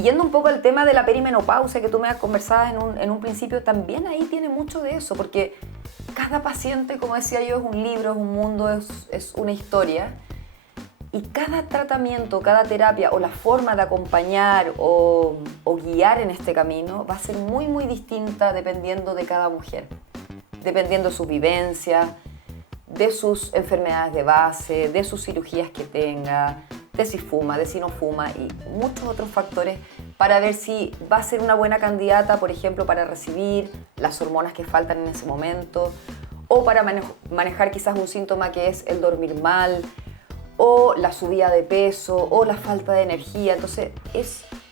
Y yendo un poco al tema de la perimenopausia que tú me has conversado en un principio, también ahí tiene mucho de eso, porque cada paciente, como decía yo, es un libro, es un mundo, es una historia. Y cada tratamiento, cada terapia o la forma de acompañar o guiar en este camino va a ser muy, muy distinta dependiendo de cada mujer, dependiendo de sus vivencias, de sus enfermedades de base, de sus cirugías que tenga, de si fuma, de si no fuma y muchos otros factores para ver si va a ser una buena candidata, por ejemplo, para recibir las hormonas que faltan en ese momento o para manejar quizás un síntoma que es el dormir mal o la subida de peso o la falta de energía. Entonces,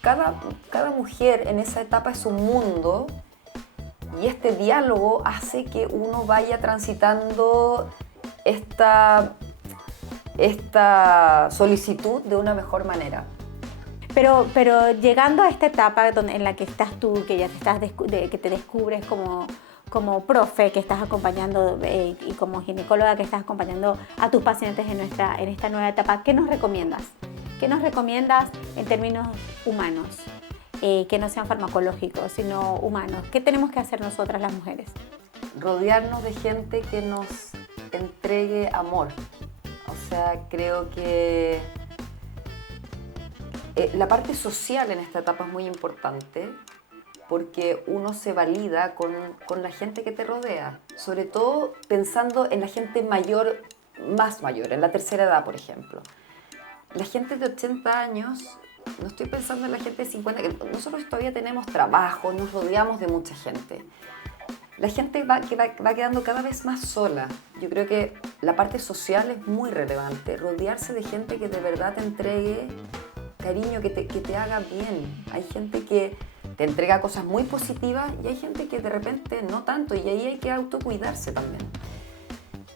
cada mujer en esa etapa es un mundo y este diálogo hace que uno vaya transitando esta solicitud de una mejor manera. Pero llegando a esta etapa en la que estás tú, que ya que te descubres como profe, que estás acompañando y como ginecóloga que estás acompañando a tus pacientes en esta nueva etapa, ¿qué nos recomiendas? ¿Qué nos recomiendas en términos humanos? Que no sean farmacológicos, sino humanos. ¿Qué tenemos que hacer nosotras las mujeres? Rodearnos de gente que nos entregue amor. O sea, creo que la parte social en esta etapa es muy importante porque uno se valida con la gente que te rodea, sobre todo pensando en la gente mayor, más mayor, en la tercera edad, por ejemplo. La gente de 80 años, no estoy pensando en la gente de 50, que nosotros todavía tenemos trabajo, nos rodeamos de mucha gente. La gente va quedando cada vez más sola. Yo creo que la parte social es muy relevante, rodearse de gente que de verdad te entregue cariño, que te haga bien. Hay gente que te entrega cosas muy positivas y hay gente que de repente no tanto, y ahí hay que autocuidarse también.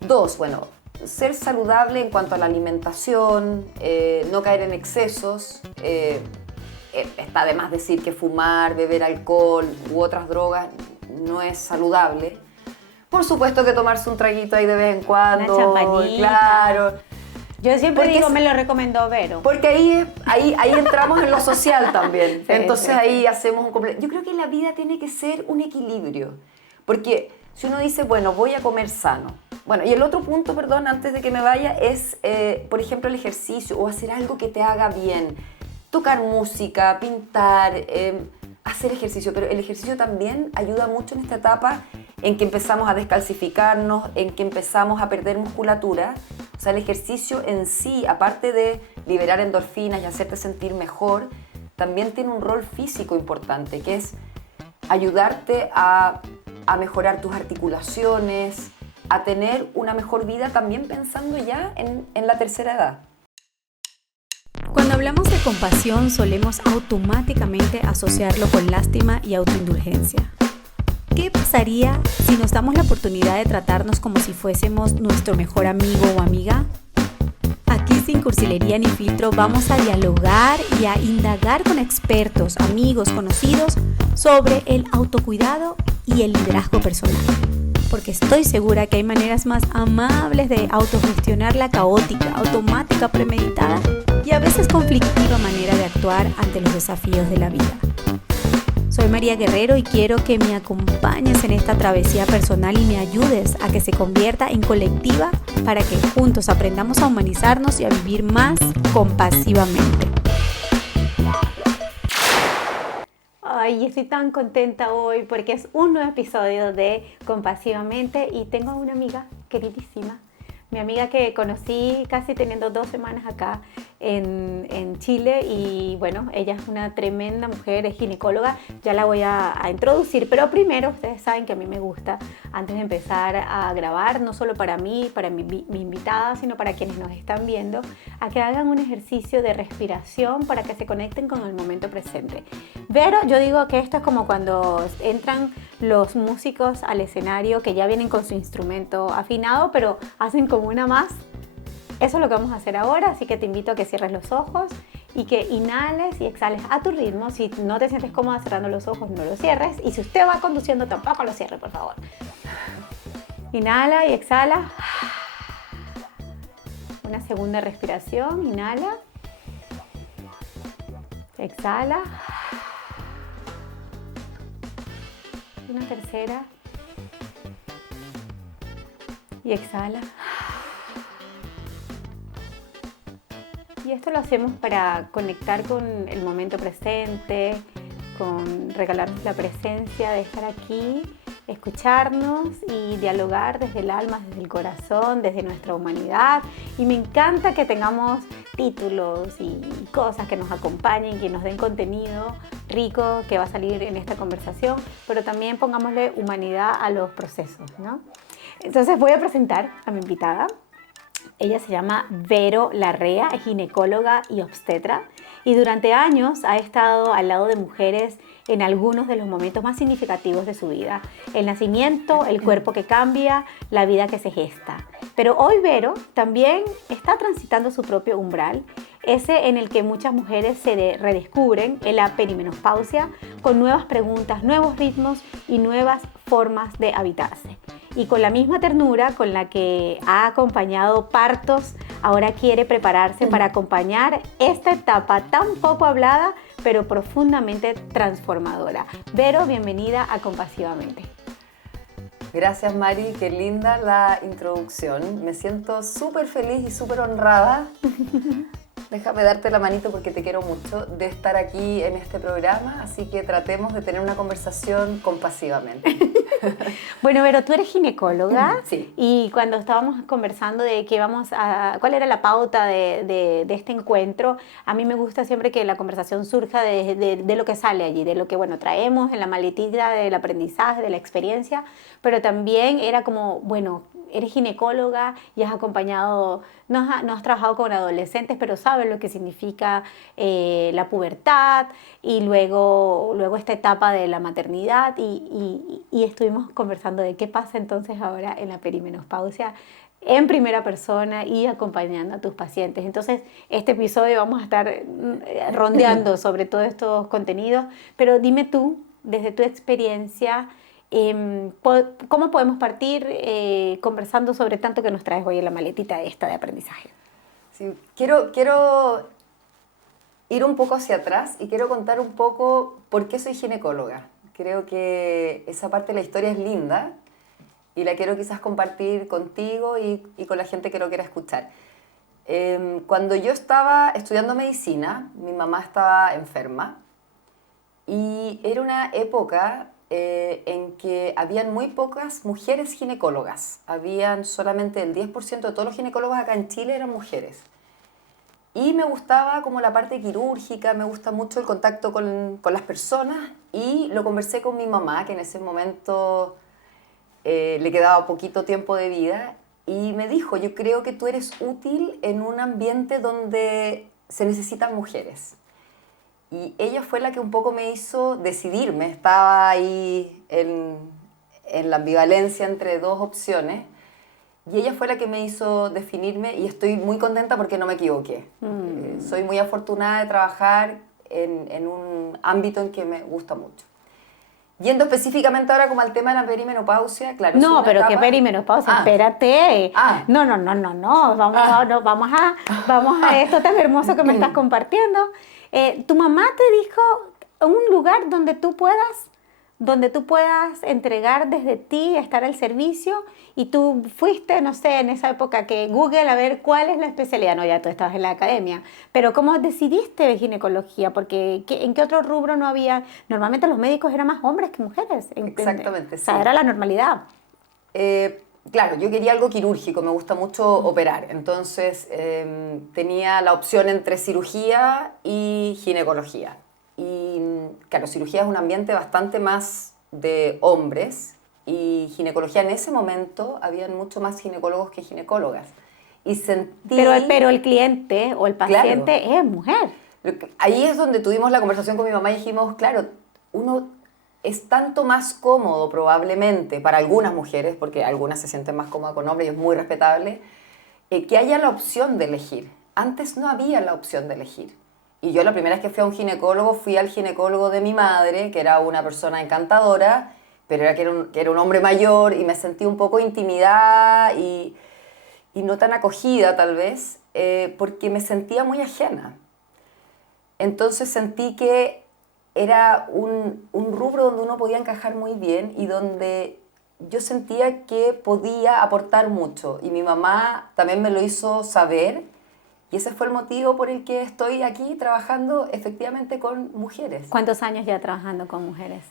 2, bueno, ser saludable en cuanto a la alimentación, no caer en excesos. Está de más decir que fumar, beber alcohol u otras drogas no es saludable. Por supuesto que tomarse un traguito ahí de vez en cuando. Una champanita. Claro. Yo siempre digo, me lo recomendó Vero. Porque ahí entramos en lo social también. Sí, Entonces sí. ahí hacemos un completo. Yo creo que la vida tiene que ser un equilibrio. Porque si uno dice, bueno, voy a comer sano. Bueno, y el otro punto, perdón, antes de que me vaya, es, por ejemplo, el ejercicio o hacer algo que te haga bien. Tocar música, pintar, hacer ejercicio. Pero el ejercicio también ayuda mucho en esta etapa en que empezamos a descalcificarnos, en que empezamos a perder musculatura. O sea, el ejercicio en sí, aparte de liberar endorfinas y hacerte sentir mejor, también tiene un rol físico importante, que es ayudarte a mejorar tus articulaciones, a tener una mejor vida también pensando ya en la tercera edad. Cuando hablamos de compasión, solemos automáticamente asociarlo con lástima y autoindulgencia. ¿Qué pasaría si nos damos la oportunidad de tratarnos como si fuésemos nuestro mejor amigo o amiga? Aquí, sin cursilería ni filtro, vamos a dialogar y a indagar con expertos, amigos, conocidos sobre el autocuidado y el liderazgo personal. Porque estoy segura que hay maneras más amables de autogestionar la caótica, automática, premeditada y a veces conflictiva manera de actuar ante los desafíos de la vida. Soy María Guerrero y quiero que me acompañes en esta travesía personal y me ayudes a que se convierta en colectiva para que juntos aprendamos a humanizarnos y a vivir más compasivamente. Ay, estoy tan contenta hoy porque es un nuevo episodio de Compasivamente y tengo a una amiga queridísima, mi amiga que conocí casi teniendo 2 semanas acá en Chile y bueno, ella es una tremenda mujer, es ginecóloga, ya la voy a introducir, pero primero ustedes saben que a mí me gusta, antes de empezar a grabar, no solo para mí, para mi invitada, sino para quienes nos están viendo, a que hagan un ejercicio de respiración para que se conecten con el momento presente. Pero yo digo que esto es como cuando entran los músicos al escenario que ya vienen con su instrumento afinado, pero hacen como una más. Eso es lo que vamos a hacer ahora, así que te invito a que cierres los ojos y que inhales y exhales a tu ritmo. Si no te sientes cómoda cerrando los ojos, no los cierres. Y si usted va conduciendo, tampoco lo cierre, por favor. Inhala y exhala. Una segunda respiración, inhala. Exhala. una tercera. Y exhala. Y esto lo hacemos para conectar con el momento presente, con regalarnos la presencia de estar aquí, escucharnos y dialogar desde el alma, desde el corazón, desde nuestra humanidad. Y me encanta que tengamos títulos y cosas que nos acompañen, que nos den contenido rico que va a salir en esta conversación, pero también pongámosle humanidad a los procesos, ¿no? Entonces voy a presentar a mi invitada. Ella se llama Vero Larrea, es ginecóloga y obstetra y durante años ha estado al lado de mujeres en algunos de los momentos más significativos de su vida. El nacimiento, el cuerpo que cambia, la vida que se gesta. Pero hoy Vero también está transitando su propio umbral, ese en el que muchas mujeres se redescubren en la perimenopausia con nuevas preguntas, nuevos ritmos y nuevas formas de habitarse. Y con la misma ternura con la que ha acompañado partos, ahora quiere prepararse para acompañar esta etapa tan poco hablada, pero profundamente transformadora. Vero, bienvenida a Compasivamente. Gracias, Mari, qué linda la introducción. Me siento súper feliz y súper honrada. Déjame darte la manito porque te quiero mucho de estar aquí en este programa, así que tratemos de tener una conversación compasivamente. Bueno, Vero, tú eres ginecóloga. Sí. Y cuando estábamos conversando de cuál era la pauta de este encuentro, a mí me gusta siempre que la conversación surja de lo que sale allí, de lo que, bueno, traemos en la maletita del aprendizaje, de la experiencia, pero también era como, bueno, eres ginecóloga y has acompañado, no has trabajado con adolescentes, pero sabes lo que significa la pubertad y luego esta etapa de la maternidad y estuvimos conversando de qué pasa entonces ahora en la perimenopausia en primera persona y acompañando a tus pacientes. Entonces, este episodio vamos a estar rondeando sobre todos estos contenidos, pero dime tú, desde tu experiencia, ¿cómo podemos partir conversando sobre tanto que nos traes hoy en la maletita esta de aprendizaje? Sí, quiero ir un poco hacia atrás y quiero contar un poco por qué soy ginecóloga. Creo que esa parte de la historia es linda y la quiero quizás compartir contigo y con la gente que lo quiera escuchar. Cuando yo estaba estudiando medicina, mi mamá estaba enferma y era una época en que habían muy pocas mujeres ginecólogas. Habían solamente el 10% de todos los ginecólogos acá en Chile eran mujeres. Y me gustaba como la parte quirúrgica, me gusta mucho el contacto con las personas y lo conversé con mi mamá, que en ese momento le quedaba poquito tiempo de vida y me dijo, yo creo que tú eres útil en un ambiente donde se necesitan mujeres. Y ella fue la que un poco me hizo decidirme, estaba ahí en la ambivalencia entre dos opciones. Y ella fue la que me hizo definirme y estoy muy contenta porque no me equivoqué. Soy muy afortunada de trabajar en un ámbito en que me gusta mucho. Yendo específicamente ahora como al tema de la perimenopausia, claro. No, pero ¿qué perimenopausia? Espérate. No. Vamos a esto tan hermoso que me estás compartiendo. Tu mamá te dijo un lugar donde tú puedas entregar desde ti, estar al servicio, y tú fuiste, no sé, en esa época que Google a ver cuál es la especialidad, no, ya tú estabas en la academia, pero ¿cómo decidiste ginecología? Porque ¿en qué otro rubro no había? Normalmente los médicos eran más hombres que mujeres. Exactamente, sí. O sea, era la normalidad. Claro, yo quería algo quirúrgico, me gusta mucho operar, entonces tenía la opción entre cirugía y ginecología. Y claro, cirugía es un ambiente bastante más de hombres y ginecología en ese momento habían mucho más ginecólogos que ginecólogas. Y sentí... Pero el cliente o el paciente, claro, es mujer. Ahí es donde tuvimos la conversación con mi mamá y dijimos, claro, uno es tanto más cómodo probablemente para algunas mujeres, porque algunas se sienten más cómodas con hombres y es muy respetable, que haya la opción de elegir. Antes no había la opción de elegir. Y yo la primera vez que fui a un ginecólogo, fui al ginecólogo de mi madre, que era una persona encantadora, pero que era un hombre mayor y me sentí un poco intimidada y no tan acogida tal vez, porque me sentía muy ajena. Entonces sentí que era un rubro donde uno podía encajar muy bien y donde yo sentía que podía aportar mucho. Y mi mamá también me lo hizo saber. Y ese fue el motivo por el que estoy aquí trabajando efectivamente con mujeres. ¿Cuántos años ya trabajando con mujeres?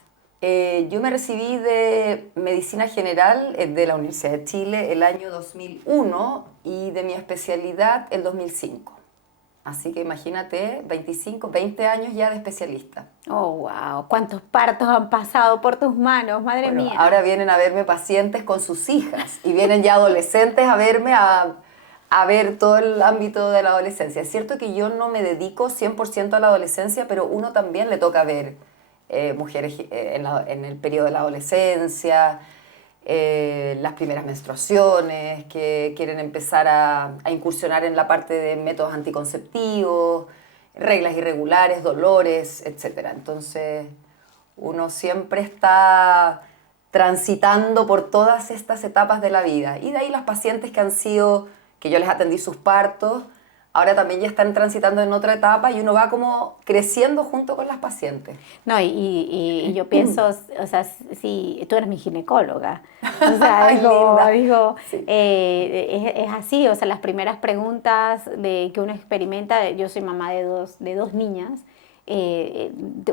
Yo me recibí de Medicina General de la Universidad de Chile el año 2001 y de mi especialidad el 2005. Así que imagínate, 25, 20 años ya de especialista. Oh, wow. ¿Cuántos partos han pasado por tus manos? Madre Bueno, mía. ahora vienen a verme pacientes con sus hijas y vienen ya adolescentes a verme a ver todo el ámbito de la adolescencia. Es cierto que yo no me dedico 100% a la adolescencia, pero uno también le toca ver mujeres en el periodo de la adolescencia, las primeras menstruaciones, que quieren empezar a incursionar en la parte de métodos anticonceptivos, reglas irregulares, dolores, etc. Entonces, uno siempre está transitando por todas estas etapas de la vida. Y de ahí las pacientes que yo les atendí sus partos, ahora también ya están transitando en otra etapa y uno va como creciendo junto con las pacientes. No, y yo pienso, o sea, si tú eres mi ginecóloga, o sea, Ay, linda. Sí. es así, o sea, las primeras preguntas que uno experimenta, yo soy mamá de dos niñas,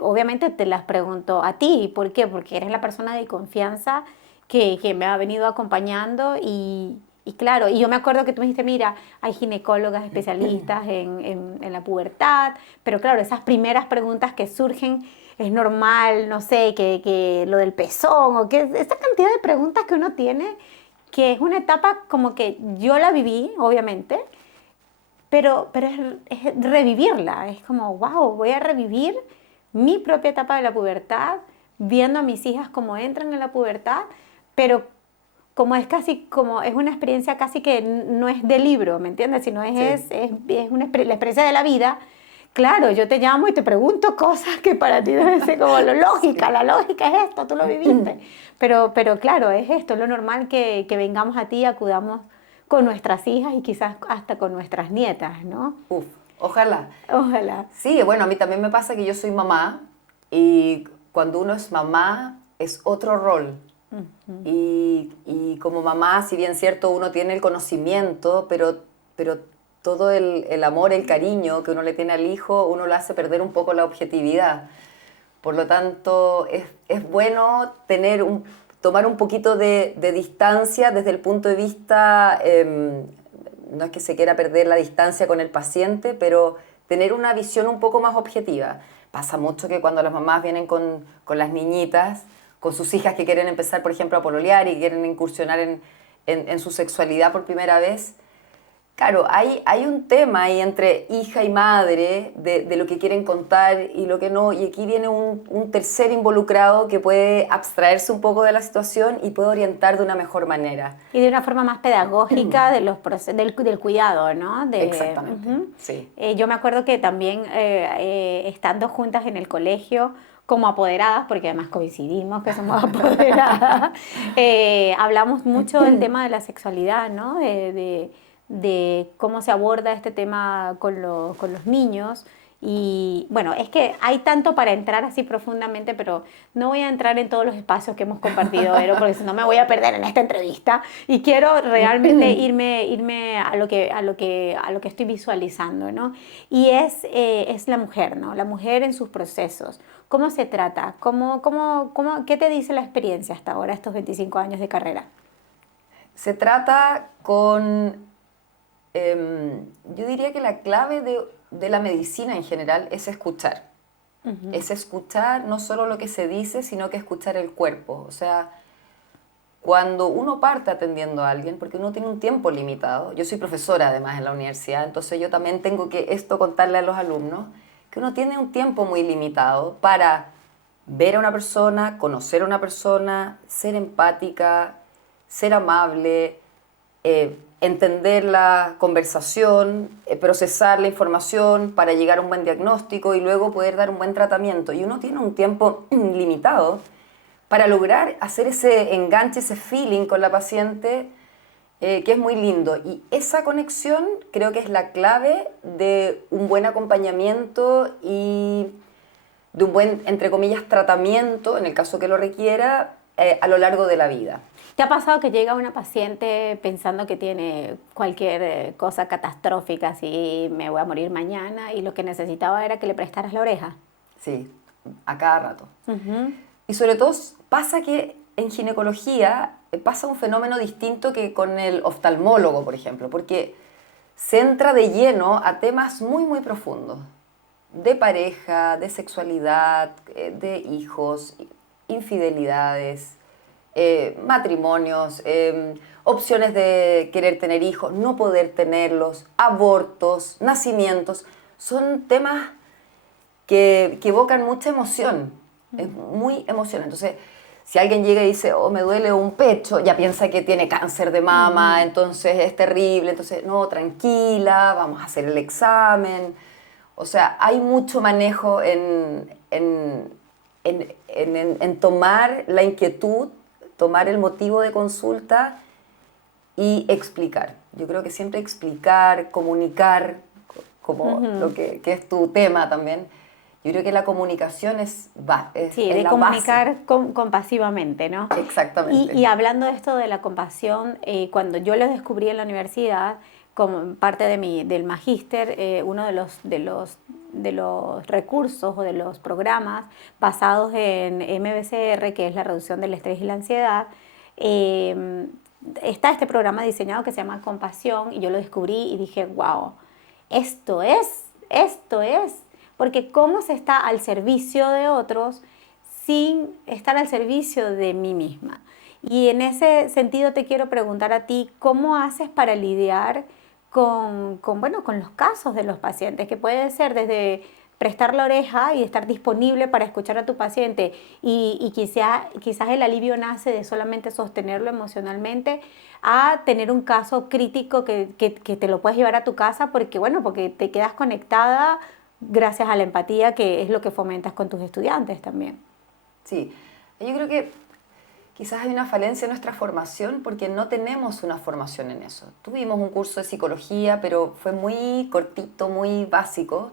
obviamente te las pregunto a ti, ¿por qué? Porque eres la persona de confianza que me ha venido acompañando y claro, y yo me acuerdo que tú me dijiste, mira, hay ginecólogas especialistas en la pubertad, pero claro, esas primeras preguntas que surgen, es normal, no sé, que lo del pezón, o que esa cantidad de preguntas que uno tiene, que es una etapa como que yo la viví, obviamente, pero es revivirla, es como, wow, voy a revivir mi propia etapa de la pubertad, viendo a mis hijas cómo entran en la pubertad, pero como es casi, como es una experiencia casi que no es de libro, ¿me entiendes? Sino Sí. es la experiencia de la vida. Claro, yo te llamo y te pregunto cosas que para ti deben ser como lo lógica, Sí. la lógica es esto, tú lo viviste. Pero claro, es esto, es lo normal que vengamos a ti y acudamos con nuestras hijas y quizás hasta con nuestras nietas, ¿no? Uf, ojalá. Ojalá. Sí, bueno, a mí también me pasa que yo soy mamá y cuando uno es mamá es otro rol. Y como mamá, si bien cierto, uno tiene el conocimiento, pero todo el amor, el cariño que uno le tiene al hijo, uno lo hace perder un poco la objetividad. Por lo tanto, es bueno tomar un poquito de distancia desde el punto de vista, no es que se quiera perder la distancia con el paciente, pero tener una visión un poco más objetiva. Pasa mucho que cuando las mamás vienen con las niñitas, con sus hijas que quieren empezar, por ejemplo, a pololear y quieren incursionar en su sexualidad por primera vez, claro, hay un tema ahí entre hija y madre de lo que quieren contar y lo que no, y aquí viene un tercer involucrado que puede abstraerse un poco de la situación y puede orientar de una mejor manera. Y de una forma más pedagógica de del cuidado, ¿no? Exactamente, sí. Yo me acuerdo que también estando juntas en el colegio, como apoderadas, porque además coincidimos que somos apoderadas, hablamos mucho del tema de la sexualidad, ¿no? De cómo se aborda este tema con los niños. Y bueno, es que hay tanto para entrar así profundamente, pero no voy a entrar en todos los espacios que hemos compartido, Vero, porque si no me voy a perder en esta entrevista. Y quiero realmente irme a lo que estoy visualizando, ¿no? Y es la mujer, ¿no? La mujer en sus procesos. ¿Cómo se trata? ¿Qué te dice la experiencia hasta ahora, estos 25 años de carrera? Se trata yo diría que la clave de la medicina en general es escuchar. Es escuchar no solo lo que se dice, sino que escuchar el cuerpo. O sea, cuando uno parte atendiendo a alguien, porque uno tiene un tiempo limitado, yo soy profesora además en la universidad, entonces yo también tengo que contarle a los alumnos, que uno tiene un tiempo muy limitado para ver a una persona, conocer a una persona, ser empática, ser amable, entender la conversación, procesar la información para llegar a un buen diagnóstico y luego poder dar un buen tratamiento. Y uno tiene un tiempo limitado para lograr hacer ese enganche, ese feeling con la paciente, que es muy lindo. Y esa conexión creo que es la clave de un buen acompañamiento y de un buen, entre comillas, tratamiento, en el caso que lo requiera, a lo largo de la vida. ¿Te ha pasado que llega una paciente pensando que tiene cualquier cosa catastrófica, así me voy a morir mañana, y lo que necesitaba era que le prestaras la oreja? Sí, a cada rato. Y sobre todo pasa que en ginecología pasa un fenómeno distinto que con el oftalmólogo, por ejemplo, porque se entra de lleno a temas muy, muy profundos, de pareja, de sexualidad, de hijos, infidelidades, matrimonios, opciones de querer tener hijos, no poder tenerlos, abortos, nacimientos. Son temas que evocan mucha emoción, es muy emocionante. Entonces, si alguien llega y dice, oh, me duele un pecho, ya piensa que tiene cáncer de mama, entonces es terrible, entonces, no, tranquila, vamos a hacer el examen. O sea, hay mucho manejo en tomar la inquietud, tomar el motivo de consulta y explicar. Yo creo que siempre explicar, comunicar, como lo que es tu tema también. Yo creo que la comunicación es sí, es de la comunicar base. compasivamente, ¿no? Exactamente. Y hablando de esto de la compasión, cuando yo lo descubrí en la universidad, como parte del magíster, uno de los recursos o de los programas basados en MBCR, que es la reducción del estrés y la ansiedad, está este programa diseñado que se llama Compasión, y yo lo descubrí y dije, wow, esto es, porque cómo se está al servicio de otros sin estar al servicio de mí misma. Y en ese sentido te quiero preguntar a ti, ¿cómo haces para lidiar bueno, con los casos de los pacientes? Que puede ser desde prestar la oreja y estar disponible para escuchar a tu paciente, y quizás el alivio nace de solamente sostenerlo emocionalmente, a tener un caso crítico que te lo puedes llevar a tu casa porque te quedas conectada gracias a la empatía, que es lo que fomentas con tus estudiantes también. Sí, yo creo que quizás hay una falencia en nuestra formación porque no tenemos una formación en eso. Tuvimos un curso de psicología, pero fue muy cortito, muy básico.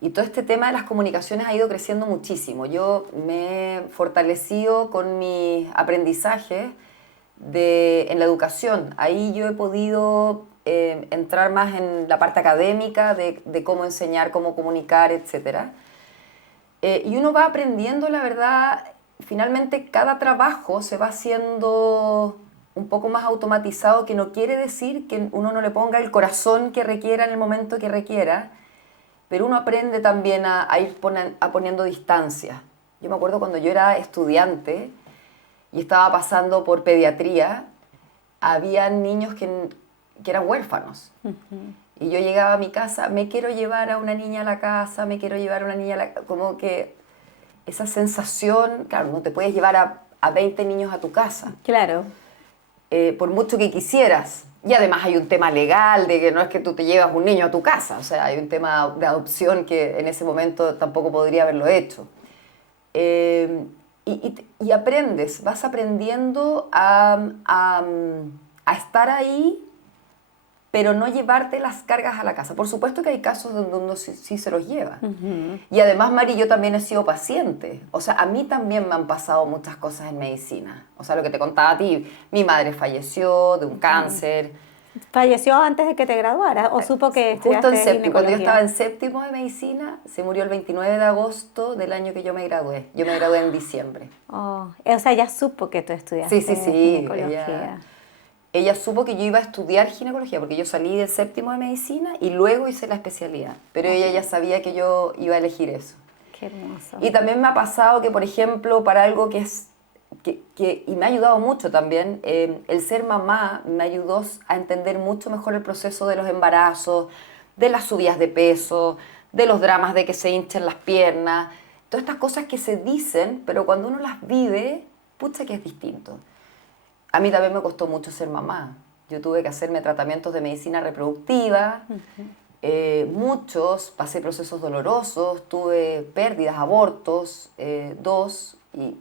Y todo este tema de las comunicaciones ha ido creciendo muchísimo. Yo me he fortalecido con mis aprendizajes en la educación. Ahí yo he podido entrar más en la parte académica de cómo enseñar, cómo comunicar, etc. Y uno va aprendiendo, la verdad, finalmente cada trabajo se va haciendo un poco más automatizado, que no quiere decir que uno no le ponga el corazón que requiera en el momento que requiera, pero uno aprende también a ir poniendo distancia. Yo me acuerdo cuando yo era estudiante y estaba pasando por pediatría, había niños que eran huérfanos. Y yo llegaba a mi casa, me quiero llevar a una niña a la casa, me quiero llevar a una niña a la casa, como que esa sensación, claro, no te puedes llevar a 20 niños a tu casa. Claro. Por mucho que quisieras. Y además hay un tema legal de que no es que tú te llevas un niño a tu casa, o sea, hay un tema de adopción que en ese momento tampoco podría haberlo hecho. Y aprendes, vas aprendiendo a estar ahí, pero no llevarte las cargas a la casa. Por supuesto que hay casos donde uno sí se los lleva. Y además, Mari, yo también he sido paciente. O sea, a mí también me han pasado muchas cosas en medicina. O sea, lo que te contaba a ti, mi madre falleció de un cáncer. ¿Falleció antes de que te graduaras o supo que Justo en estudiaste séptimo, cuando yo ginecología? estaba en séptimo de medicina, se murió el 29 de agosto del año que yo me gradué. Yo me gradué en diciembre. Oh, o sea, ya supo que tú estudiaste Sí. ginecología. Ella supo que yo iba a estudiar ginecología porque yo salí del séptimo de medicina y luego hice la especialidad. Pero ella ya sabía que yo iba a elegir eso. Qué hermoso. Y también me ha pasado que, por ejemplo, para algo que es... y me ha ayudado mucho también, el ser mamá me ayudó a entender mucho mejor el proceso de los embarazos, de las subidas de peso, de los dramas de que se hinchen las piernas, todas estas cosas que se dicen, pero cuando uno las vive, pucha que es distinto. A mí también me costó mucho ser mamá. Yo tuve que hacerme tratamientos de medicina reproductiva, muchos, pasé procesos dolorosos, tuve pérdidas, abortos, 2, y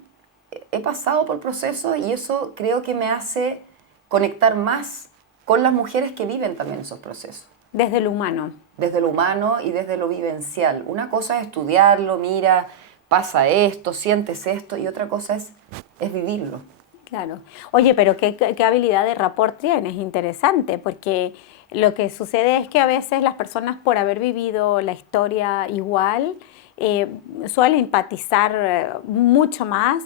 he pasado por procesos y eso creo que me hace conectar más con las mujeres que viven también esos procesos. Desde lo humano. Desde lo humano y desde lo vivencial. Una cosa es estudiarlo, mira, pasa esto, sientes esto, y otra cosa es vivirlo. Claro. Oye, pero qué habilidad de rapport tienes, interesante, porque lo que sucede es que a veces las personas por haber vivido la historia igual eh, suelen empatizar mucho más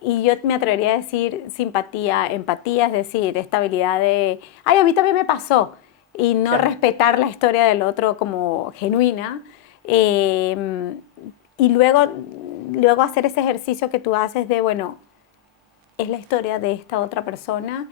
y yo me atrevería a decir simpatía, empatía, es decir, esta habilidad de, ay, a mí también me pasó y no Claro. respetar la historia del otro como genuina. eh, y luego hacer ese ejercicio que tú haces de, bueno, es la historia de esta otra persona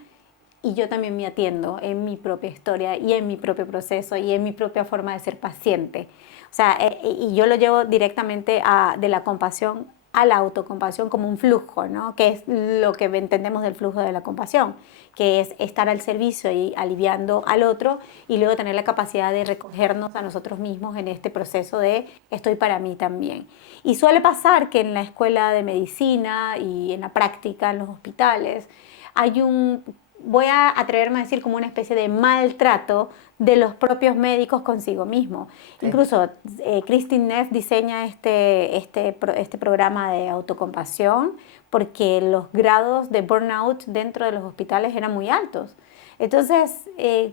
y yo también me atiendo en mi propia historia y en mi propio proceso y en mi propia forma de ser paciente. O sea, y yo lo llevo directamente de la compasión a la autocompasión como un flujo, ¿no? Que es lo que entendemos del flujo de la compasión, que es estar al servicio y aliviando al otro y luego tener la capacidad de recogernos a nosotros mismos en este proceso de estoy para mí también. Y suele pasar que en la escuela de medicina y en la práctica, en los hospitales, hay voy a atreverme a decir como una especie de maltrato de los propios médicos consigo mismo. Sí. Incluso Christine Neff diseña este programa de autocompasión porque los grados de burnout dentro de los hospitales eran muy altos. Entonces,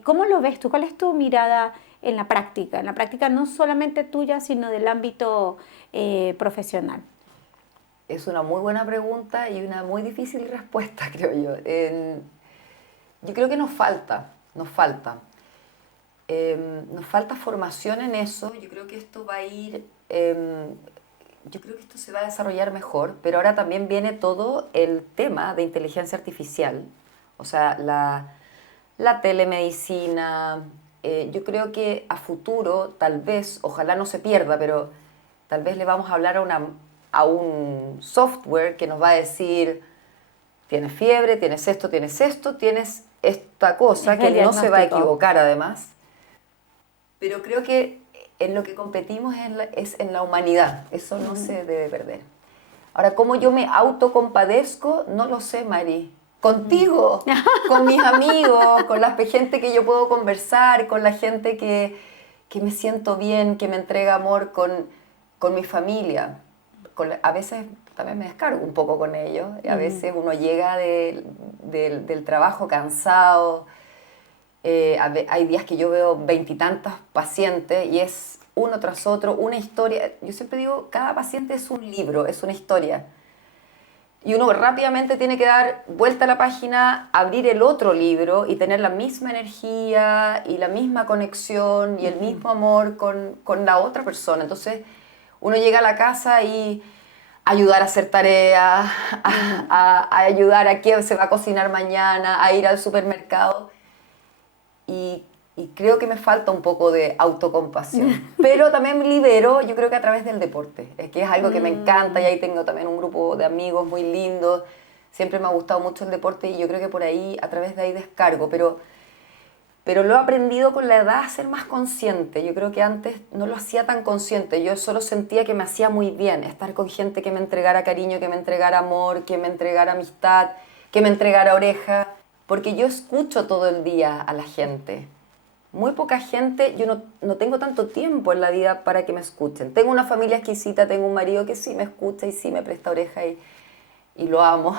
¿cómo lo ves tú? ¿Cuál es tu mirada en la práctica? En la práctica no solamente tuya, sino del ámbito profesional. Es una muy buena pregunta y una muy difícil respuesta, creo yo. Yo creo que nos falta. Nos falta formación en eso. Yo creo que esto va a ir, yo creo que esto se va a desarrollar mejor, pero ahora también viene todo el tema de inteligencia artificial, o sea, la telemedicina. Yo creo que a futuro, tal vez, ojalá no se pierda, pero tal vez le vamos a hablar a un software que nos va a decir, tienes fiebre, tienes esto, tienes esta cosa, Es que el no se va a diagnóstico. equivocar además. Pero creo que en lo que competimos es en la humanidad. Eso no se debe perder. Ahora, ¿cómo yo me autocompadezco? No lo sé, Mari. Contigo, con mis amigos, con la gente que yo puedo conversar, con la gente que me siento bien, que me entrega amor, con mi familia. A veces también me descargo un poco con ellos. Y a veces uno llega del trabajo cansado. Hay días que yo veo veintitantos pacientes y es uno tras otro, una historia. Yo siempre digo, cada paciente es un libro, es una historia. Y uno rápidamente tiene que dar vuelta a la página, abrir el otro libro y tener la misma energía y la misma conexión y el mismo amor con la otra persona. Entonces, uno llega a la casa y ayudar a hacer tareas, a ayudar a qué se va a cocinar mañana, a ir al supermercado. Y creo que me falta un poco de autocompasión. Pero también me libero, yo creo que a través del deporte. Es que es algo que me encanta y ahí tengo también un grupo de amigos muy lindos. Siempre me ha gustado mucho el deporte y yo creo que por ahí, a través de ahí descargo. Pero lo he aprendido con la edad a ser más consciente. Yo creo que antes no lo hacía tan consciente. Yo solo sentía que me hacía muy bien estar con gente que me entregara cariño, que me entregara amor, que me entregara amistad, que me entregara oreja. Porque yo escucho todo el día a la gente. Muy poca gente, yo no tengo tanto tiempo en la vida para que me escuchen. Tengo una familia exquisita, tengo un marido que sí me escucha y sí me presta oreja y lo amo.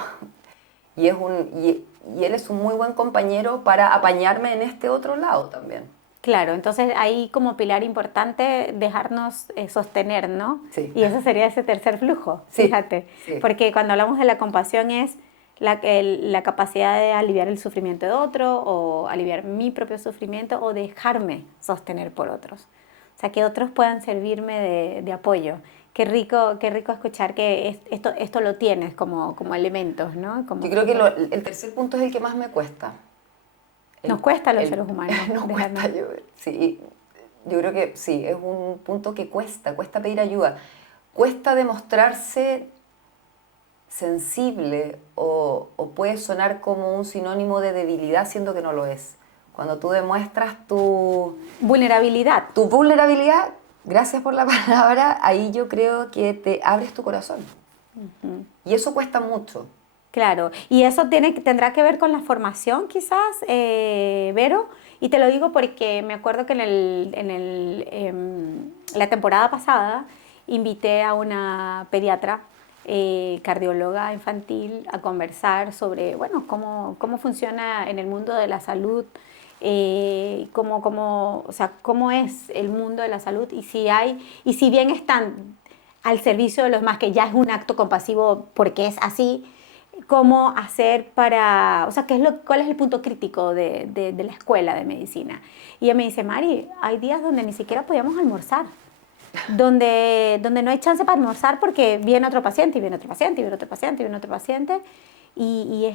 Y él es un muy buen compañero para apañarme en este otro lado también. Claro, entonces ahí como pilar importante dejarnos sostener, ¿no? Sí. Y eso sería ese tercer flujo, Sí, fíjate. sí. Porque cuando hablamos de la compasión es la capacidad de aliviar el sufrimiento de otro o aliviar mi propio sufrimiento o dejarme sostener por otros. O sea, que otros puedan servirme de apoyo. Qué rico escuchar que esto lo tienes como elementos, ¿no? Yo creo que el tercer punto es el que más me cuesta. Nos cuesta a los seres humanos. Nos dejarnos. cuesta, sí, yo creo que sí, es un punto que cuesta pedir ayuda. Cuesta demostrarse sensible o puede sonar como un sinónimo de debilidad, siendo que no lo es. Cuando tú demuestras Vulnerabilidad. tu vulnerabilidad, gracias por la palabra, ahí yo creo que te abres tu corazón. Y eso cuesta mucho. Claro, y eso tendrá que ver con la formación quizás, Vero, y te lo digo porque me acuerdo que la temporada pasada invité a una pediatra, cardióloga infantil, a conversar sobre, bueno, cómo funciona en el mundo de la salud, o sea, cómo es el mundo de la salud y si bien están al servicio de los más, que ya es un acto compasivo porque es así, cómo hacer para, o sea, cuál es el punto crítico de la escuela de medicina. Y ella me dice, Mari, hay días donde ni siquiera podíamos almorzar, donde no hay chance para almorzar porque viene otro paciente, y viene otro paciente, y viene otro paciente, y viene otro paciente, y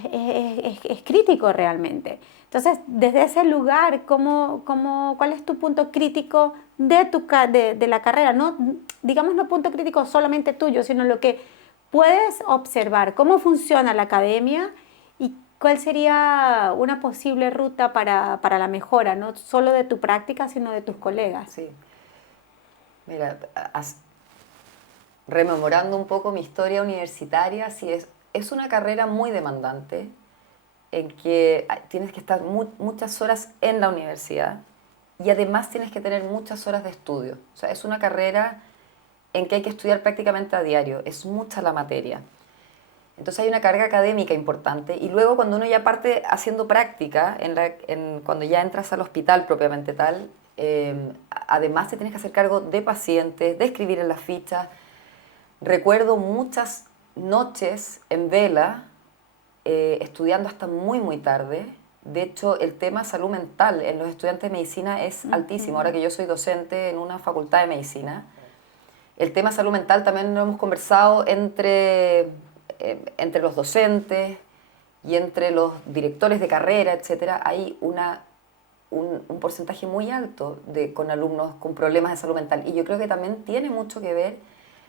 es crítico realmente. Entonces, desde ese lugar, ¿cuál es tu punto crítico de la carrera? No, digamos, no punto crítico solamente tuyo, sino lo que puedes observar, cómo funciona la academia y cuál sería una posible ruta para la mejora, no solo de tu práctica, sino de tus colegas. Sí. Mira, rememorando un poco mi historia universitaria, sí es una carrera muy demandante en que tienes que estar muchas horas en la universidad y además tienes que tener muchas horas de estudio. O sea, es una carrera en que hay que estudiar prácticamente a diario, es mucha la materia. Entonces hay una carga académica importante y luego cuando uno ya parte haciendo práctica, cuando ya entras al hospital propiamente tal, además te tienes que hacer cargo de pacientes, de escribir en las fichas. Recuerdo muchas noches en vela, estudiando hasta muy, muy tarde. De hecho, el tema salud mental en los estudiantes de medicina es altísimo. Ahora que yo soy docente en una facultad de medicina, el tema salud mental también lo hemos conversado entre los docentes y entre los directores de carrera, etcétera. Hay un porcentaje muy alto con alumnos con problemas de salud mental. Y yo creo que también tiene mucho que ver,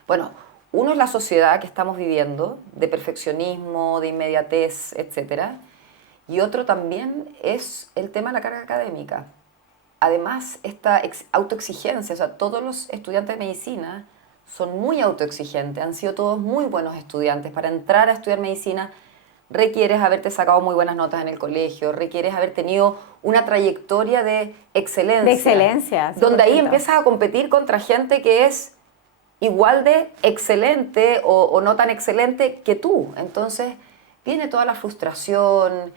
bueno, uno es la sociedad que estamos viviendo, de perfeccionismo, de inmediatez, etcétera. Y otro también es el tema de la carga académica. Además, esta autoexigencia, o sea, todos los estudiantes de medicina son muy autoexigentes, han sido todos muy buenos estudiantes. Para entrar a estudiar medicina requieres haberte sacado muy buenas notas en el colegio, requieres haber tenido una trayectoria de excelencia. De excelencia, 100%. Donde ahí empiezas a competir contra gente que es igual de excelente o no tan excelente que tú. Entonces viene toda la frustración.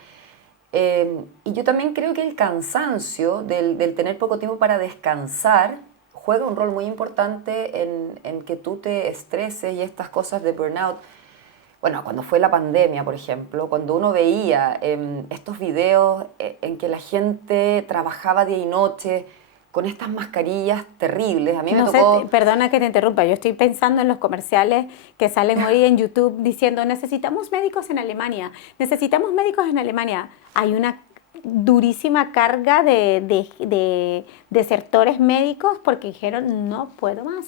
Y yo también creo que el cansancio del tener poco tiempo para descansar juega un rol muy importante en que tú te estreses y estas cosas de burnout. Bueno, cuando fue la pandemia, por ejemplo, cuando uno veía estos videos en que la gente trabajaba día y noche con estas mascarillas terribles, a mí me tocó... Perdona que te interrumpa, yo estoy pensando en los comerciales que salen hoy en YouTube diciendo necesitamos médicos en Alemania, necesitamos médicos en Alemania. Hay una durísima carga de desertores médicos porque dijeron no puedo más.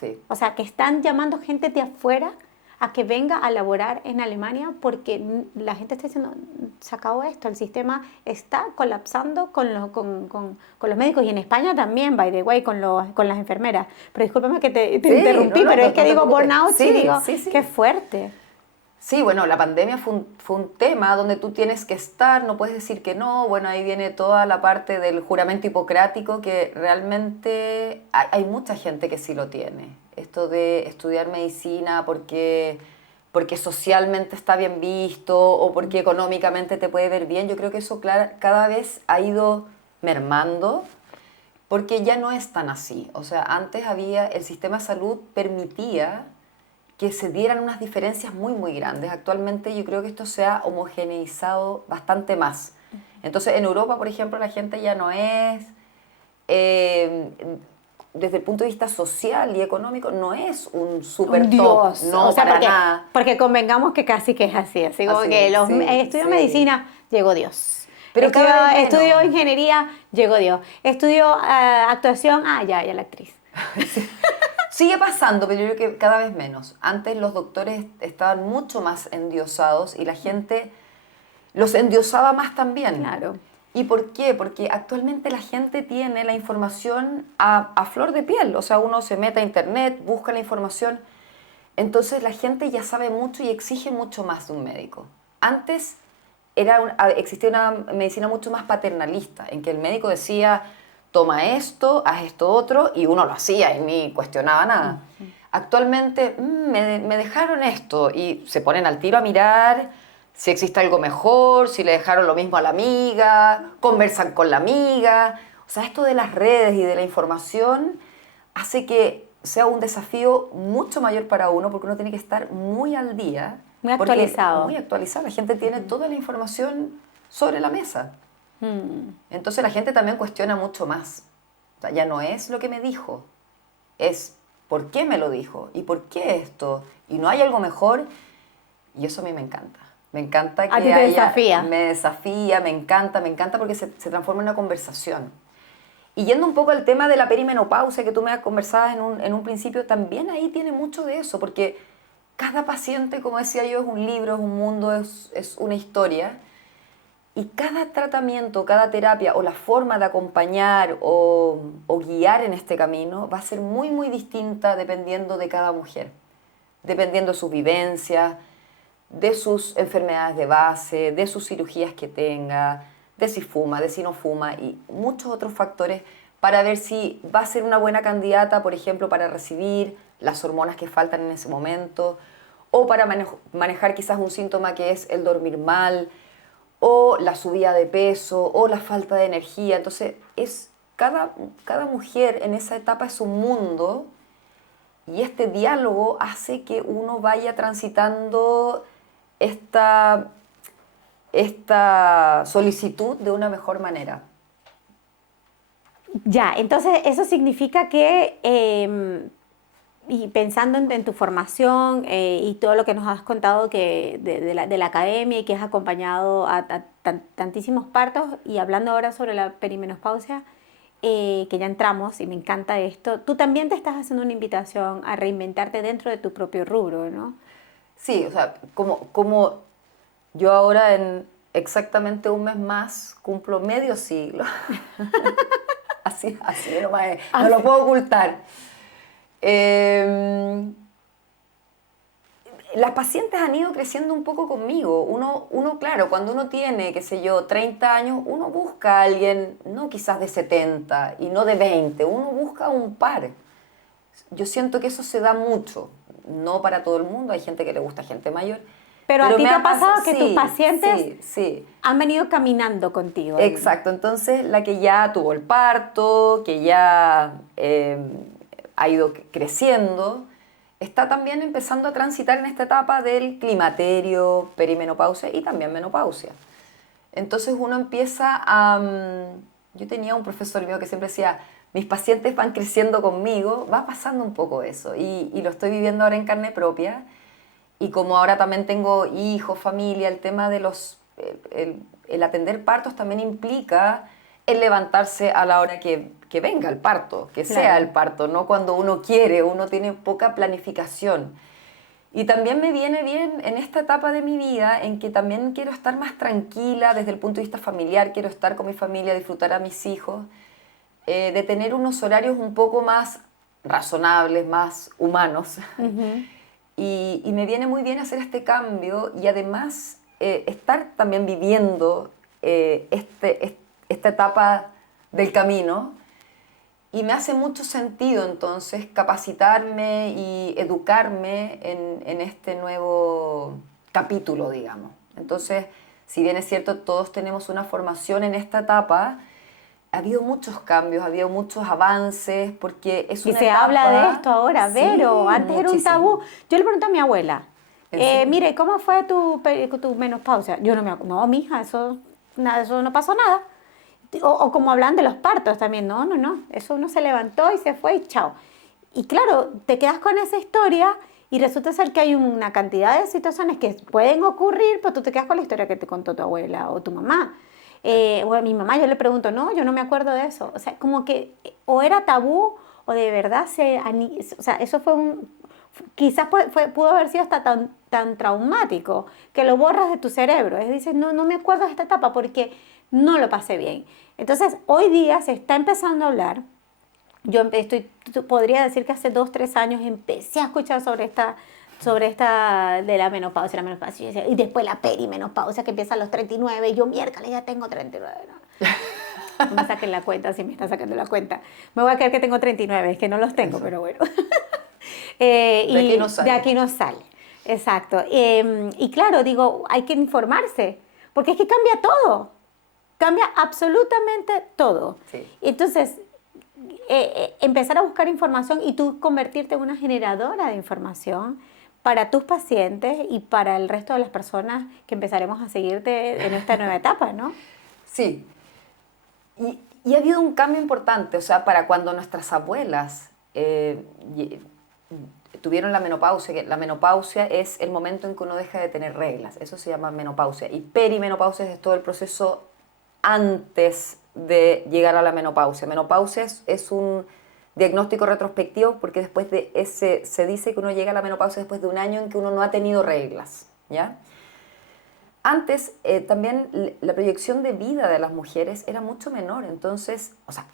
Sí. O sea, que están llamando gente de afuera a que venga a laborar en Alemania porque la gente está diciendo, se acabó esto, el sistema está colapsando con los médicos y en España también, by the way, con las enfermeras. Pero discúlpame que te interrumpí, pero es que digo burnout, sí, qué fuerte. Sí, bueno, la pandemia fue un tema donde tú tienes que estar, no puedes decir que no. Bueno, ahí viene toda la parte del juramento hipocrático que realmente hay mucha gente que sí lo tiene. Esto de estudiar medicina porque socialmente está bien visto o porque económicamente te puede ver bien, yo creo que eso cada vez ha ido mermando porque ya no es tan así. O sea, antes el sistema de salud permitía que se dieran unas diferencias muy, muy grandes. Actualmente yo creo que esto se ha homogeneizado bastante más. Entonces, en Europa, por ejemplo, la gente ya no es, desde el punto de vista social y económico, no es un super top. Dios, No, o sea, para nada. porque convengamos que casi que es así como Así, que sí, estudio medicina, llegó Dios. Pero Estudio ingeniería, llegó Dios. Estudio actuación, ya la actriz. Sigue pasando, pero yo creo que cada vez menos. Antes los doctores estaban mucho más endiosados y la gente los endiosaba más también. Claro. ¿Y por qué? Porque actualmente la gente tiene la información a flor de piel. O sea, uno se mete a internet, busca la información. Entonces la gente ya sabe mucho y exige mucho más de un médico. Antes existía una medicina mucho más paternalista, en que el médico decía, toma esto, haz esto otro, y uno lo hacía y ni cuestionaba nada. Actualmente, me dejaron esto, y se ponen al tiro a mirar si existe algo mejor, si le dejaron lo mismo a la amiga, conversan con la amiga. O sea, esto de las redes y de la información hace que sea un desafío mucho mayor para uno, porque uno tiene que estar muy al día. Muy actualizado. Muy actualizado. La gente tiene toda la información sobre la mesa. Entonces la gente también cuestiona mucho más. O sea, ya no es lo que me dijo, es por qué me lo dijo y por qué esto. Y no hay algo mejor, y eso a mí me encanta. Me encanta que ¿A ti te desafía? Me desafía, me encanta porque se transforma en una conversación. Y yendo un poco al tema de la perimenopausia que tú me conversabas en un principio, también ahí tiene mucho de eso, porque cada paciente, como decía yo, es un libro, es un mundo, es una historia. Y cada tratamiento, cada terapia o la forma de acompañar o guiar en este camino va a ser muy, muy distinta dependiendo de cada mujer, dependiendo de sus vivencias, de sus enfermedades de base, de sus cirugías que tenga, de si fuma, de si no fuma y muchos otros factores para ver si va a ser una buena candidata, por ejemplo, para recibir las hormonas que faltan en ese momento o para manejar quizás un síntoma que es el dormir mal o la subida de peso o la falta de energía. Entonces, cada mujer en esa etapa es un mundo y este diálogo hace que uno vaya transitando esta solicitud de una mejor manera. Ya, entonces eso significa que, y pensando en tu formación y todo lo que nos has contado que de la academia y que has acompañado a tantísimos partos, y hablando ahora sobre la perimenopausia, que ya entramos y me encanta esto, tú también te estás haciendo una invitación a reinventarte dentro de tu propio rubro, ¿no? Sí, o sea, como yo ahora en exactamente un mes más cumplo medio siglo. Así nomás, no lo puedo ocultar. Las pacientes han ido creciendo un poco conmigo. Uno, claro, cuando uno tiene, qué sé yo, 30 años, uno busca a alguien, no quizás de 70 y no de 20, uno busca un par. Yo siento que eso se da mucho, no para todo el mundo, hay gente que le gusta gente mayor. Pero a ti te ha pasado que tus sí, pacientes sí. han venido caminando contigo. Exacto, entonces la que ya tuvo el parto, que ya ha ido creciendo, está también empezando a transitar en esta etapa del climaterio, perimenopausia y también menopausia. Entonces uno empieza a... yo tenía un profesor mío que siempre decía, mis pacientes van creciendo conmigo, va pasando un poco eso y lo estoy viviendo ahora en carne propia. Y como ahora también tengo hijos, familia, el tema de el atender partos también implica el levantarse a la hora que venga el parto, que sea Claro. el parto, no cuando uno quiere, uno tiene poca planificación. Y también me viene bien en esta etapa de mi vida en que también quiero estar más tranquila desde el punto de vista familiar, quiero estar con mi familia, disfrutar a mis hijos, de tener unos horarios un poco más razonables, más humanos. Y me viene muy bien hacer este cambio y además estar también viviendo esta etapa del camino. Y me hace mucho sentido entonces capacitarme y educarme en este nuevo capítulo, digamos. Entonces, si bien es cierto, todos tenemos una formación en esta etapa, ha habido muchos cambios, ha habido muchos avances, porque es Y una se etapa... habla de esto ahora, Sí, Vero. Antes era un muchísimo. tabú. Yo le pregunto a mi abuela, ¿En serio? mire, ¿cómo fue tu menopausia? Yo no me acuerdo. No, mija, eso no pasó nada. O como hablan de los partos también. No. Eso uno se levantó y se fue y chao. Y claro, te quedas con esa historia y resulta ser que hay una cantidad de situaciones que pueden ocurrir, pero tú te quedas con la historia que te contó tu abuela o tu mamá. O a mi mamá yo le pregunto, no, yo no me acuerdo de eso. O sea, como que o era tabú o de verdad o sea, eso fue quizás pudo haber sido hasta tan traumático que lo borras de tu cerebro. Es decir, no me acuerdo de esta etapa porque no lo pasé bien. Entonces, hoy día se está empezando a hablar. Podría decir que hace 2, 3 años empecé a escuchar sobre esta de la menopausia, y después la perimenopausia que empieza a los 39, y yo miércoles ya tengo 39, ¿no? No me saquen la cuenta si me están sacando la cuenta. Me voy a creer que tengo 39, es que no los tengo, pero bueno. De aquí no sale. De aquí no sale, exacto. Y claro, digo, hay que informarse, porque es que cambia todo, cambia absolutamente todo. Sí. Entonces, empezar a buscar información y tú convertirte en una generadora de información para tus pacientes y para el resto de las personas que empezaremos a seguirte en esta nueva etapa, ¿no? Sí. Y ha habido un cambio importante, o sea, para cuando nuestras abuelas tuvieron la menopausia, que la menopausia es el momento en que uno deja de tener reglas, eso se llama menopausia, y perimenopausia es todo el proceso antes de llegar a la menopausia. Menopausia es un diagnóstico retrospectivo porque después de ese, se dice que uno llega a la menopausia después de un año en que uno no ha tenido reglas, ¿ya? Antes también la proyección de vida de las mujeres era mucho menor, entonces, o sea,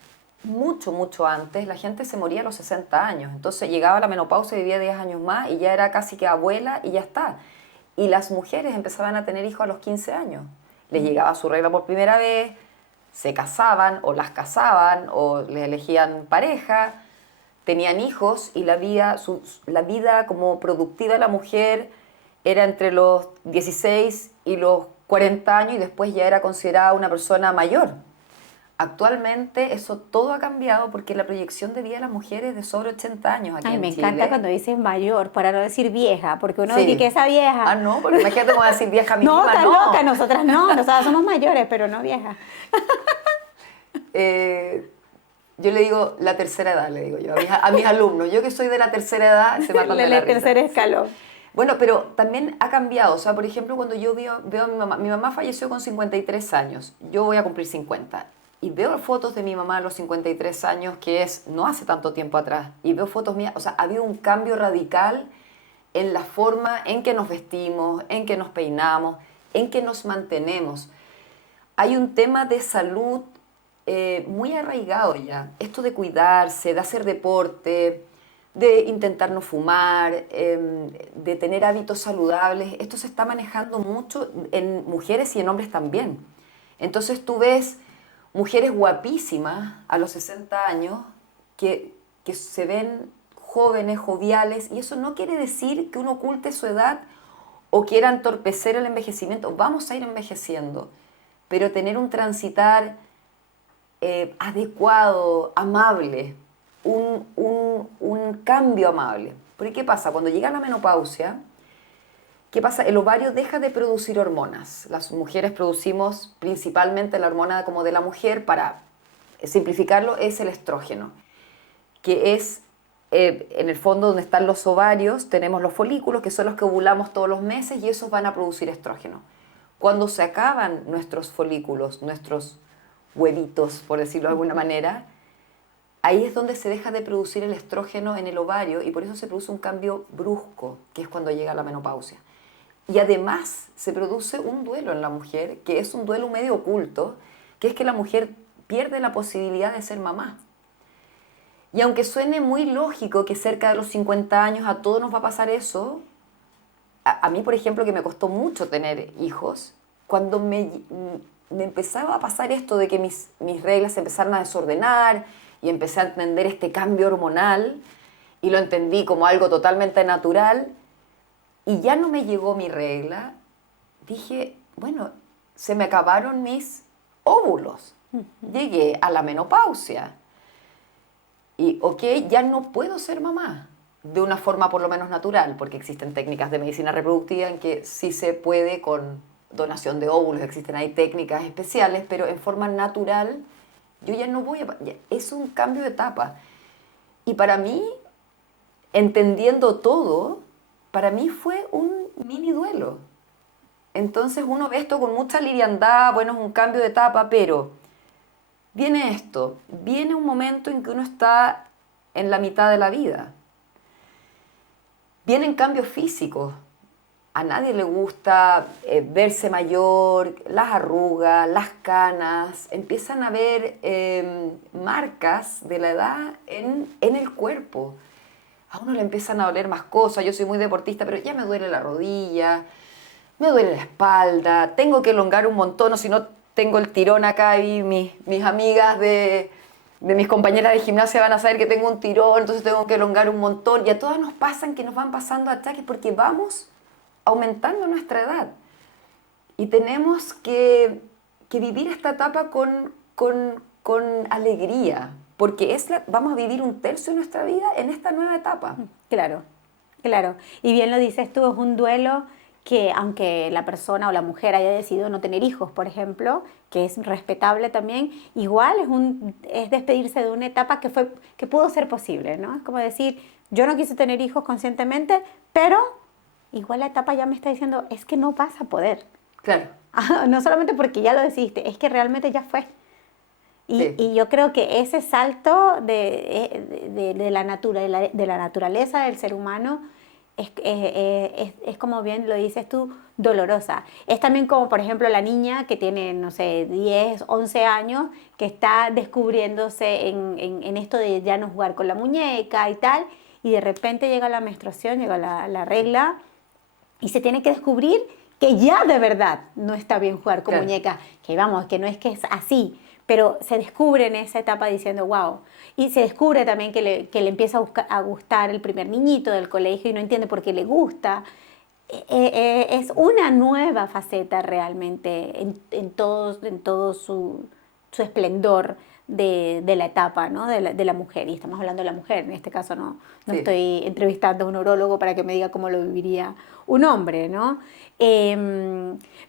mucho antes la gente se moría a los 60 años, entonces llegaba la menopausia, vivía 10 años más y ya era casi que abuela y ya está. Y las mujeres empezaban a tener hijos a los 15 años, les llegaba su regla por primera vez, se casaban o las casaban o les elegían pareja, tenían hijos y la vida como productiva de la mujer era entre los 16 y los 40 años y después ya era considerada una persona mayor. Actualmente eso todo ha cambiado porque la proyección de vida de las mujeres es de sobre 80 años aquí Ay, en me Chile. encanta cuando dices mayor, para no decir vieja, porque uno Sí. dice que esa vieja... Ah, no, porque imagínate cómo decir vieja mi No, prima, estás no. loca, nosotras no, nosotras somos mayores, pero no viejas. Yo le digo la tercera edad, le digo yo a mis alumnos. Yo que soy de la tercera edad, se matan de la risa. tercer escalón. Bueno, pero también ha cambiado. O sea, por ejemplo, cuando yo veo a mi mamá falleció con 53 años. Yo voy a cumplir 50. Y veo fotos de mi mamá a los 53 años, que es no hace tanto tiempo atrás. Y veo fotos mías. O sea, ha habido un cambio radical en la forma en que nos vestimos, en que nos peinamos, en que nos mantenemos. Hay un tema de salud muy arraigado ya. Esto de cuidarse, de hacer deporte, de intentar no fumar, de tener hábitos saludables. Esto se está manejando mucho en mujeres y en hombres también. Entonces tú ves mujeres guapísimas a los 60 años que se ven jóvenes, joviales, y eso no quiere decir que uno oculte su edad o quiera entorpecer el envejecimiento. Vamos a ir envejeciendo, pero tener un transitar adecuado, amable, un cambio amable. Porque ¿qué pasa? Cuando llega la menopausia, ¿qué pasa? El ovario deja de producir hormonas. Las mujeres producimos principalmente la hormona como de la mujer, para simplificarlo, es el estrógeno, que es en el fondo donde están los ovarios, tenemos los folículos, que son los que ovulamos todos los meses y esos van a producir estrógeno. Cuando se acaban nuestros folículos, nuestros huevitos, por decirlo de alguna manera, ahí es donde se deja de producir el estrógeno en el ovario y por eso se produce un cambio brusco, que es cuando llega la menopausia. Y además se produce un duelo en la mujer, que es un duelo medio oculto, que es que la mujer pierde la posibilidad de ser mamá. Y aunque suene muy lógico que cerca de los 50 años a todos nos va a pasar eso, a mí, por ejemplo, que me costó mucho tener hijos, cuando me empezaba a pasar esto de que mis reglas se empezaron a desordenar y empecé a entender este cambio hormonal y lo entendí como algo totalmente natural y ya no me llegó mi regla, dije, bueno, se me acabaron mis óvulos, llegué a la menopausia y ok, ya no puedo ser mamá de una forma por lo menos natural, porque existen técnicas de medicina reproductiva en que sí se puede con donación de óvulos, existen ahí técnicas especiales, pero en forma natural yo ya no voy a... Es un cambio de etapa. Y para mí, entendiendo todo, para mí fue un mini duelo. Entonces uno ve esto con mucha liviandad, bueno, es un cambio de etapa, pero viene esto, viene un momento en que uno está en la mitad de la vida. Vienen cambios físicos. A nadie le gusta verse mayor, las arrugas, las canas, empiezan a haber marcas de la edad en el cuerpo. A uno le empiezan a doler más cosas, yo soy muy deportista, pero ya me duele la rodilla, me duele la espalda, tengo que elongar un montón, o si no tengo el tirón acá y mis amigas de mis compañeras de gimnasia van a saber que tengo un tirón, entonces tengo que elongar un montón. Y a todas nos pasan que nos van pasando achaques porque vamos aumentando nuestra edad. Y tenemos que vivir esta etapa con alegría, porque vamos a vivir un tercio de nuestra vida en esta nueva etapa. Claro, claro. Y bien lo dices tú, es un duelo que aunque la persona o la mujer haya decidido no tener hijos, por ejemplo, que es respetable también, igual es despedirse de una etapa que pudo ser posible, ¿no? Es como decir, yo no quise tener hijos conscientemente, pero igual la etapa ya me está diciendo, es que no vas a poder. Claro. No solamente porque ya lo decidiste, es que realmente ya fue. Sí. Y yo creo que ese salto de la naturaleza del ser humano es como bien lo dices tú, dolorosa. Es también como, por ejemplo, la niña que tiene, no sé, 10, 11 años, que está descubriéndose en esto de ya no jugar con la muñeca y tal, y de repente llega la menstruación, llega la regla, y se tiene que descubrir que ya de verdad no está bien jugar con muñeca, que vamos, que no es que es así, pero se descubre en esa etapa diciendo, wow. Y se descubre también que le empieza a gustar el primer niñito del colegio y no entiende por qué le gusta. Es una nueva faceta realmente en todo su esplendor de la etapa, ¿no? de la mujer. Y estamos hablando de la mujer, en este caso no estoy entrevistando a un urólogo para que me diga cómo lo viviría un hombre, ¿no?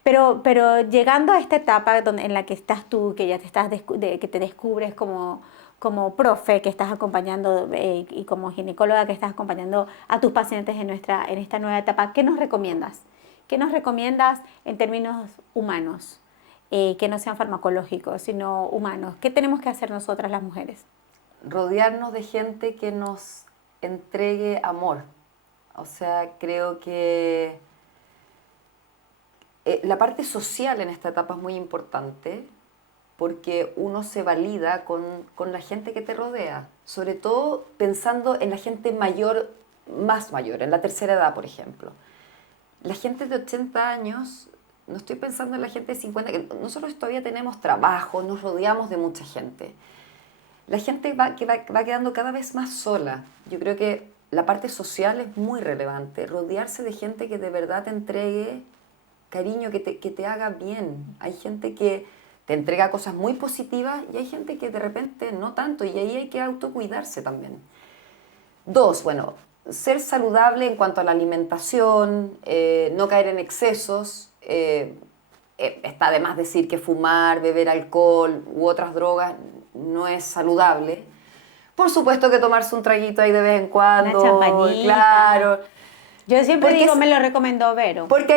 Pero llegando a esta etapa en la que estás tú, que ya que te descubres como profe, que estás acompañando y como ginecóloga que estás acompañando a tus pacientes en esta nueva etapa, ¿qué nos recomiendas? ¿Qué nos recomiendas en términos humanos? Que no sean farmacológicos, sino humanos. ¿Qué tenemos que hacer nosotras las mujeres? Rodearnos de gente que nos entregue amor. O sea, creo que la parte social en esta etapa es muy importante porque uno se valida con la gente que te rodea, sobre todo pensando en la gente mayor, más mayor, en la tercera edad, por ejemplo. La gente de 80 años, no estoy pensando en la gente de 50, que nosotros todavía tenemos trabajo, nos rodeamos de mucha gente. La gente va quedando cada vez más sola. Yo creo que la parte social es muy relevante, rodearse de gente que de verdad te entregue cariño, que te haga bien. Hay gente que te entrega cosas muy positivas y hay gente que de repente no tanto, y ahí hay que autocuidarse también. 2, bueno, ser saludable en cuanto a la alimentación, no caer en excesos. Está de más decir que fumar, beber alcohol u otras drogas no es saludable. Por supuesto que tomarse un traguito ahí de vez en cuando. Una champañita. Claro. Yo siempre digo, me lo recomendó Vero. Porque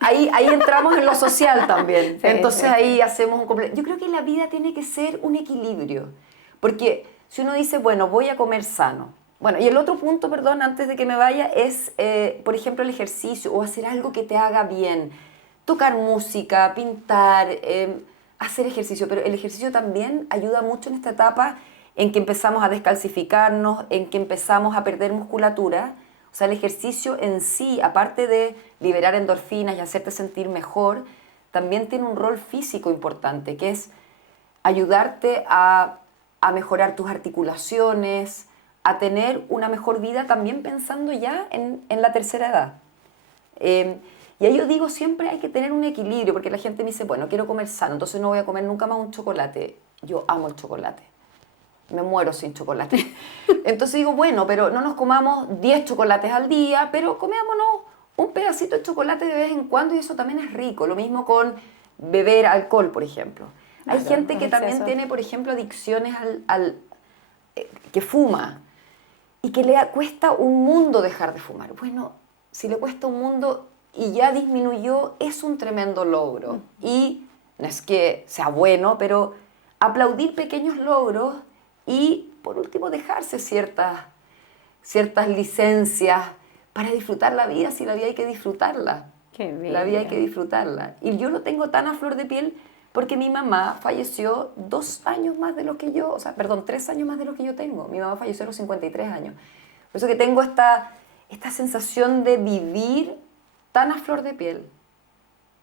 ahí entramos en lo social también. Sí, Entonces sí, ahí hacemos un completo. Yo creo que la vida tiene que ser un equilibrio. Porque si uno dice, bueno, voy a comer sano. Bueno, y el otro punto, perdón, antes de que me vaya, es, por ejemplo, el ejercicio o hacer algo que te haga bien. Tocar música, pintar, hacer ejercicio. Pero el ejercicio también ayuda mucho en esta etapa en que empezamos a descalcificarnos, en que empezamos a perder musculatura. O sea, el ejercicio en sí, aparte de liberar endorfinas y hacerte sentir mejor, también tiene un rol físico importante, que es ayudarte a mejorar tus articulaciones, a tener una mejor vida también pensando ya en la tercera edad. Y ahí yo digo, siempre hay que tener un equilibrio, porque la gente me dice, bueno, quiero comer sano, entonces no voy a comer nunca más un chocolate. Yo amo el chocolate. Me muero sin chocolate. Entonces digo, bueno, pero no nos comamos 10 chocolates al día, pero comámonos un pedacito de chocolate de vez en cuando y eso también es rico. Lo mismo con beber alcohol, por ejemplo. Hay gente que también tiene, por ejemplo, adicciones que fuma y que le cuesta un mundo dejar de fumar. Bueno, si le cuesta un mundo y ya disminuyó, es un tremendo logro. Y no es que sea bueno, pero aplaudir pequeños logros y, por último, dejarse ciertas licencias para disfrutar la vida, si la vida hay que disfrutarla. Qué bien. La vida hay que disfrutarla. Y yo lo tengo tan a flor de piel porque mi mamá falleció 2 años más de lo que yo, 3 años más de lo que yo tengo. Mi mamá falleció a los 53 años. Por eso que tengo esta sensación de vivir tan a flor de piel.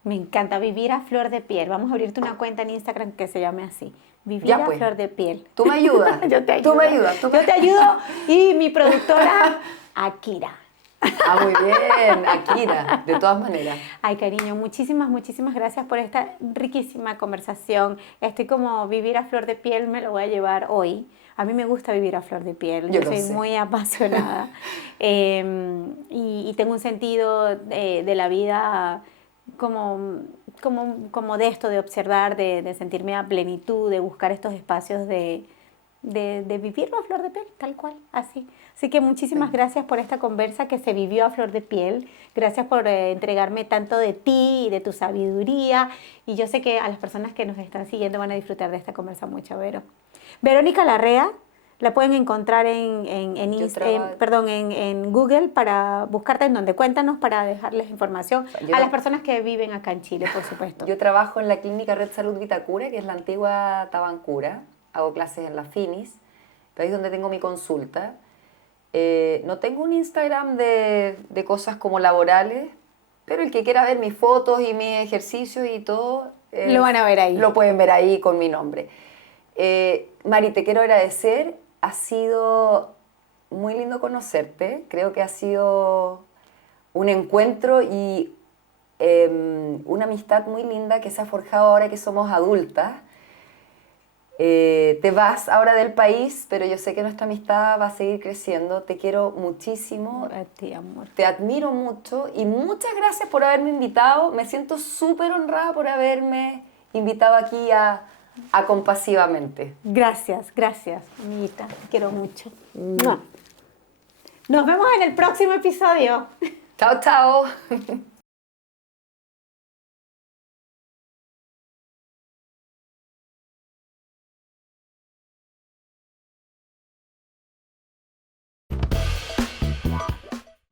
Me encanta vivir a flor de piel. Vamos a abrirte una cuenta en Instagram que se llame así. Vivir Ya, a pues. flor de piel. Tú me ayudas. Yo te ayudo. Tú me ayudas. Yo te ayudo y mi productora, Akira. Ah, muy bien, Akira, de todas maneras. Ay, cariño, muchísimas gracias por esta riquísima conversación. Estoy como vivir a flor de piel, me lo voy a llevar hoy. A mí me gusta vivir a flor de piel, Yo yo lo soy sé. muy apasionada. Y tengo un sentido de la vida como de esto, de observar, de sentirme a plenitud, de buscar estos espacios de vivirlo a flor de piel, tal cual, así. Así que muchísimas gracias por esta conversa que se vivió a flor de piel. Gracias por entregarme tanto de ti y de tu sabiduría. Y yo sé que a las personas que nos están siguiendo van a disfrutar de esta conversa mucho, Vero. Verónica Larrea, la pueden encontrar en Google para buscarte en donde. Cuéntanos para dejarles información a las personas que viven acá en Chile, por supuesto. Yo trabajo en la clínica Red Salud Vitacura, que es la antigua Tabancura. Hago clases en la Finis, ahí es donde tengo mi consulta. No tengo un Instagram de cosas como laborales, pero el que quiera ver mis fotos y mis ejercicios y todo, Lo van a ver ahí. lo pueden ver ahí con mi nombre. Mari, te quiero agradecer. Ha sido muy lindo conocerte. Creo que ha sido un encuentro y una amistad muy linda que se ha forjado ahora que somos adultas. Te vas ahora del país, pero yo sé que nuestra amistad va a seguir creciendo. Te quiero muchísimo. A ti, amor. Te admiro mucho y muchas gracias por haberme invitado. Me siento súper honrada por haberme invitado aquí a Compasivamente. Gracias, amiguita. Te quiero mucho. ¡Mua! Nos vemos en el próximo episodio. Chao, chao.